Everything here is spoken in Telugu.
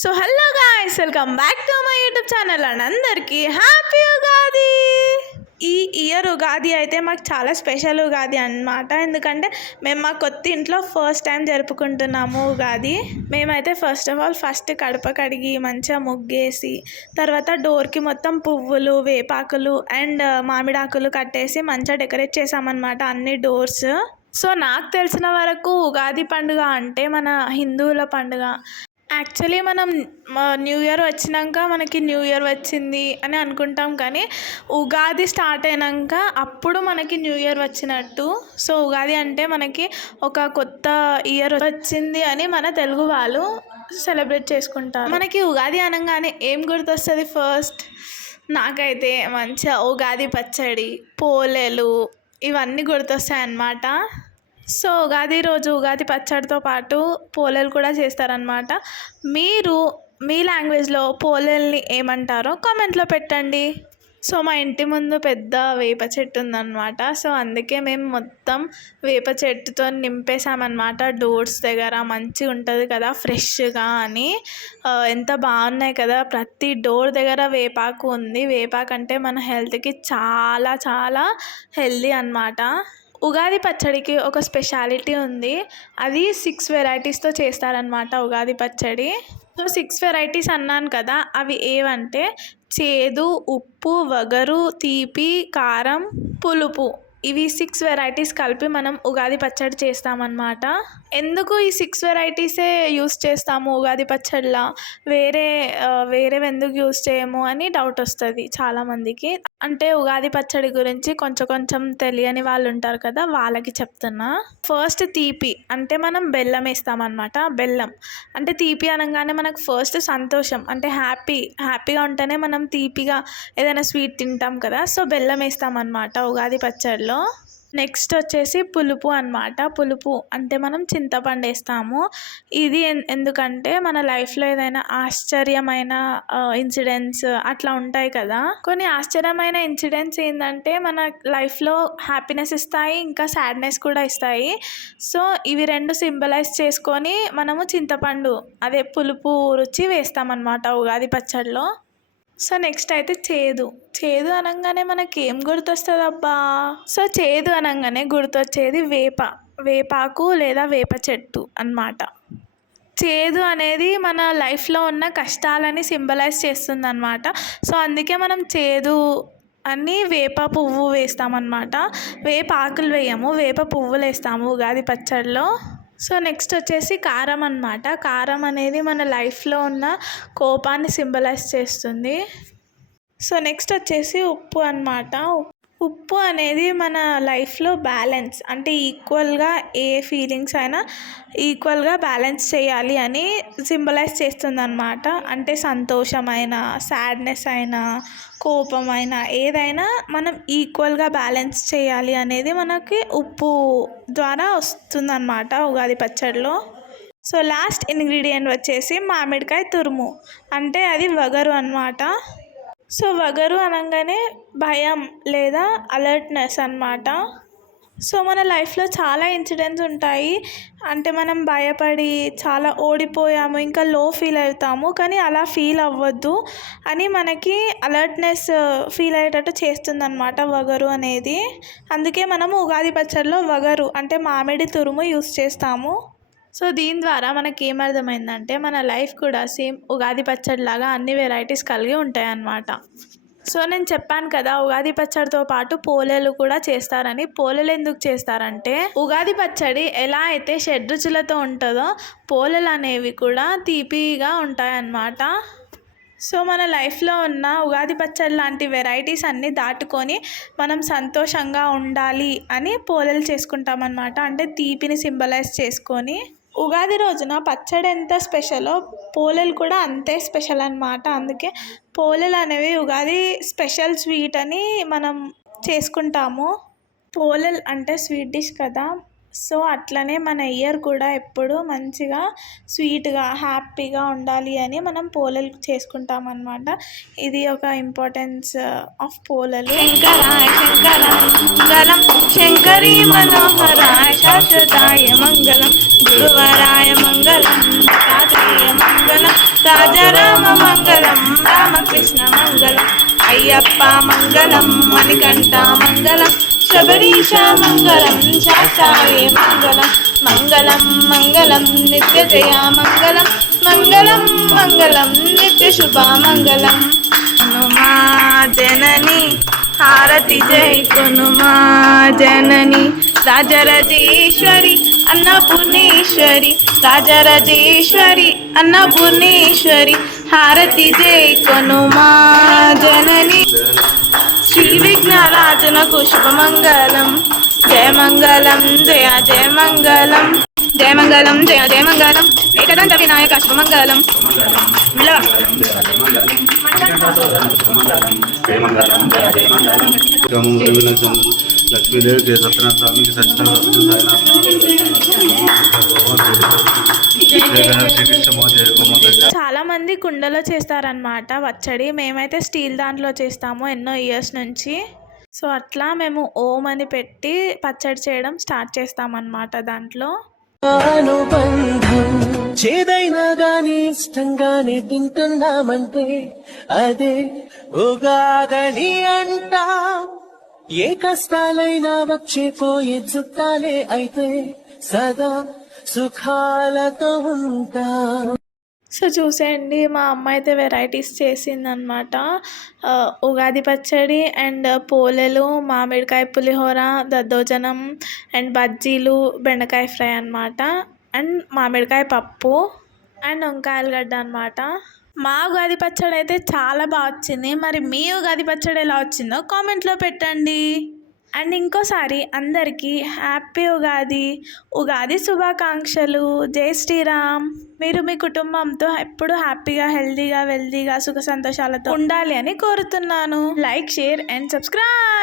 So hello guys, welcome back to my YouTube channel and అందరికీ హ్యాపీ ఉగాది. ఈ ఇయర్ ఉగాది అయితే మాకు చాలా స్పెషల్ ఉగాది అన్నమాట. ఎందుకంటే మేము మా కొత్త ఇంట్లో ఫస్ట్ టైం జరుపుకుంటున్నాము ఉగాది. మేమైతే ఫస్ట్ కడప కడిగి మంచిగా ముగ్గేసి తర్వాత డోర్కి మొత్తం పువ్వులు, వేపాకులు అండ్ మామిడాకులు కట్టేసి మంచిగా డెకరేట్ చేసామన్నమాట అన్ని డోర్స్. సో నాకు తెలిసిన వరకు ఉగాది పండుగ అంటే మన హిందువుల పండుగ. యాక్చువల్లీ మనం న్యూ ఇయర్ వచ్చినాక మనకి న్యూ ఇయర్ వచ్చింది అని అనుకుంటాం, కానీ ఉగాది స్టార్ట్ అయినాక అప్పుడు మనకి న్యూ ఇయర్ వచ్చినట్టు. సో ఉగాది అంటే మనకి ఒక కొత్త ఇయర్ వచ్చింది అని మన తెలుగు వాళ్ళు సెలబ్రేట్ చేసుకుంటారు. మనకి ఉగాది అనగానే ఏం గుర్తొస్తుంది? ఫస్ట్ నాకైతే మంచిగా ఉగాది పచ్చడి, పోలేలు ఇవన్నీ గుర్తొస్తాయి అన్నమాట. సో ఉగాది రోజు ఉగాది పచ్చడితో పాటు పోలేలు కూడా చేస్తారనమాట. మీరు మీ లాంగ్వేజ్లో పోలేల్ని ఏమంటారో కామెంట్లో పెట్టండి. సో మా ఇంటి ముందు పెద్ద వేప చెట్టు ఉందన్నమాట. సో అందుకే మేము మొత్తం వేప చెట్టుతో నింపేసామన్నమాట. డోర్స్ దగ్గర మంచిగా ఉంటుంది కదా ఫ్రెష్గా అని. ఎంత బాగున్నాయి కదా, ప్రతి డోర్ దగ్గర వేపాకు ఉంది. వేపాకు అంటే మన హెల్త్కి చాలా చాలా హెల్దీ అన్నమాట. ఉగాది పచ్చడికి ఒక స్పెషాలిటీ ఉంది. అది 6 వెరైటీస్తో చేస్తారనమాట ఉగాది పచ్చడి. సో 6 వెరైటీస్ అన్నాను కదా, అవి ఏవంటే చేదు, ఉప్పు, వగరు, తీపి, కారం, పులుపు. ఇవి 6 వెరైటీస్ కలిపి మనం ఉగాది పచ్చడి చేస్తామన్నమాట. ఎందుకు ఈ 6 వెరైటీసే యూస్ చేస్తాము ఉగాది పచ్చడిలా, వేరేవి ఎందుకు యూస్ చేయము అని డౌట్ వస్తుంది చాలామందికి. అంటే ఉగాది పచ్చడి గురించి కొంచెం తెలియని వాళ్ళు ఉంటారు కదా, వాళ్ళకి చెప్తున్నా. ఫస్ట్ తీపి అంటే మనం బెల్లం వేస్తామన్నమాట. బెల్లం అంటే తీపి అనగానే మనకు ఫస్ట్ సంతోషం, అంటే హ్యాపీగా ఉంటేనే మనం తీపిగా ఏదైనా స్వీట్ తింటాం కదా. సో బెల్లం వేస్తామన్నమాట ఉగాది పచ్చడిలో. నెక్స్ట్ వచ్చేసి పులుపు అన్నమాట. పులుపు అంటే మనం చింతపండు వేస్తాము. ఇది ఎందుకంటే మన లైఫ్లో ఏదైనా ఆశ్చర్యమైన ఇన్సిడెంట్స్ అట్లా ఉంటాయి కదా. కొన్ని ఆశ్చర్యమైన ఇన్సిడెంట్స్ ఏంటంటే మన లైఫ్లో హ్యాపీనెస్ ఇస్తాయి, ఇంకా సాడ్నెస్ కూడా ఇస్తాయి. సో ఇవి రెండు సింబలైజ్ చేసుకొని మనము చింతపండు అదే పులుపు రుచి వేస్తామన్నమాట ఉగాది పచ్చడిలో. సో నెక్స్ట్ అయితే చేదు అనగానే మనకి ఏం గుర్తొస్తుంది అబ్బా? సో చేదు అనగానే గుర్తొచ్చేది వేపాకు లేదా వేప చెట్టు అన్నమాట. చేదు అనేది మన లైఫ్లో ఉన్న కష్టాలని సింబలైజ్ చేస్తుంది అన్నమాట. సో అందుకే మనం చేదు అని వేప పువ్వు వేస్తామన్నమాట. వేప ఆకులు వేయము, వేప పువ్వులు వేస్తాము ఉగాది పచ్చడిలో. సో నెక్స్ట్ వచ్చేసి కారం అన్నమాట. కారం అనేది మన లైఫ్లో ఉన్న కోపాన్ని సింబలైజ్ చేస్తుంది. సో నెక్స్ట్ వచ్చేసి ఉప్పు అన్నమాట. ఉప్పు అనేది మన లైఫ్లో బ్యాలెన్స్, అంటే ఈక్వల్గా ఏ ఫీలింగ్స్ అయినా ఈక్వల్గా బ్యాలెన్స్ చేయాలి అని సింబలైజ్ చేస్తుంది అన్నమాట. అంటే సంతోషమైనా, సాడ్నెస్ అయినా, కోపమైనా ఏదైనా మనం ఈక్వల్గా బ్యాలెన్స్ చేయాలి అనేది మనకి ఉప్పు ద్వారా వస్తుందన్నమాట ఉగాది పచ్చడిలో. సో లాస్ట్ ఇంగ్రీడియంట్ వచ్చేసి మామిడికాయ తురుము, అంటే అది వగరు అన్నమాట. సో వగరు అనగానే భయం లేదా అలర్ట్నెస్ అన్నమాట. సో మన లైఫ్లో చాలా ఇన్సిడెంట్స్ ఉంటాయి, అంటే మనం భయపడి చాలా ఓడిపోయాము, ఇంకా లో ఫీల్ అవుతాము, కానీ అలా ఫీల్ అవ్వద్దు అని మనకి అలర్ట్నెస్ ఫీల్ అయ్యేటట్టు చేస్తుందన్నమాట వగరు అనేది. అందుకే మనము ఉగాది పచ్చడిలో వగరు అంటే మామిడి తురుము యూస్ చేస్తాము. సో దీని ద్వారా మనకి ఏమర్థమైందంటే మన లైఫ్ కూడా సేమ్ ఉగాది పచ్చడిలాగా అన్ని వెరైటీస్ కలిగి ఉంటాయి అన్నమాట. సో నేను చెప్పాను కదా ఉగాది పచ్చడితో పాటు పోలేలు కూడా చేస్తారని. పోలేలు ఎందుకు చేస్తారంటే ఉగాది పచ్చడి ఎలా అయితే షడ్రుచులతో ఉంటుందో పోలేలు అనేవి కూడా తీపిగా ఉంటాయన్నమాట. సో మన లైఫ్లో ఉన్న ఉగాది పచ్చడి లాంటి వెరైటీస్ అన్నీ దాటుకొని మనం సంతోషంగా ఉండాలి అని పోలేలు చేసుకుంటామన్నమాట. అంటే తీపిని సింబలైజ్ చేసుకొని. ఉగాది రోజున పచ్చడి ఎంత స్పెషలో పోలేలు కూడా అంతే స్పెషల్ అన్నమాట. అందుకే పోలేలు అనేవి ఉగాది స్పెషల్ స్వీట్ అని మనం చేసుకుంటాము. పోలేలు అంటే స్వీట్ డిష్ కదా. సో అట్లనే మన ఇయర్ కూడా ఎప్పుడు మంచిగా స్వీట్గా హ్యాపీగా ఉండాలి అని మనం పోలలు చేసుకుంటాం అన్నమాట. ఇది ఒక ఇంపార్టెన్స్ ఆఫ్ పోలలు. శంకరాయ శంకరాయ మంగళం శంకరీ మనోహరాయ శాశ్వతాయ మంగళం గురువరాయ మంగళం దత్తాత్రేయ మంగళం రాజారామ మంగళం రామకృష్ణ మంగళం అయ్యప్ప మంగళం మణికంఠ మంగళం శబరీష మంగళం శాస్త్రాయ మంగళం మంగళం మంగళం నిత్య జయ మంగళం మంగళం మంగళం నిత్య శుభ మంగళం. కొనుమా జనని హారతి జై కొనుమా జనని రాజరాజేశ్వరి అన్నపూర్ణేశ్వరి రాజరాజేశ్వరి అన్నపూర్ణేశ్వరి హారతి జై కొనుమా జనని శ్రీ విఘ్నరాజునకు శుభమంగళం జయ మంగళం జయ జయ మంగళం జయ మంగళం జయ జయ మంగళం ఏకదంత వినాయక శుభమంగళం. లక్ష్మీదేవి సత్యనారాయణ స్వామికి చాలా మంది కుండలో చేస్తారనమాట పచ్చడి. మేమైతే స్టీల్ దాంట్లో చేస్తాము ఎన్నో ఇయర్స్ నుంచి. సో అట్లా మేము ఓం అని పెట్టి పచ్చడి చేయడం స్టార్ట్ చేస్తామన్నమాట. దాంట్లో అనుబంధం చేదైనా గాని ఇష్టంగానే తింటున్నామంటే అదే ఉగాదని అంటా. ఏ కష్టాలైనా వచ్చేపోయే చుట్టాలే అయితే సదా సుఖాలతో ఉంటా. సో చూసేయండి, మా అమ్మ అయితే వెరైటీస్ చేసిందనమాట. ఉగాది పచ్చడి అండ్ పోలెలు, మామిడికాయ పులిహోర, దద్దోజనం అండ్ బజ్జీలు, బెండకాయ ఫ్రై అనమాట, అండ్ మామిడికాయ పప్పు అండ్ వంకాయలగడ్డ అనమాట. మా ఉగాది పచ్చడి అయితే చాలా బాగా వచ్చింది. మరి మీ ఉగాది పచ్చడి ఎలా వచ్చిందో కామెంట్లో పెట్టండి. అండ్ ఇంకోసారి అందరికీ హ్యాపీ ఉగాది, ఉగాది శుభాకాంక్షలు. జై శ్రీరామ్. మీరు మీ కుటుంబంతో ఎప్పుడు హ్యాపీగా, హెల్తీగా, వెల్తీగా, సుఖ సంతోషాలతో ఉండాలి అని కోరుతున్నాను. Like, share and subscribe.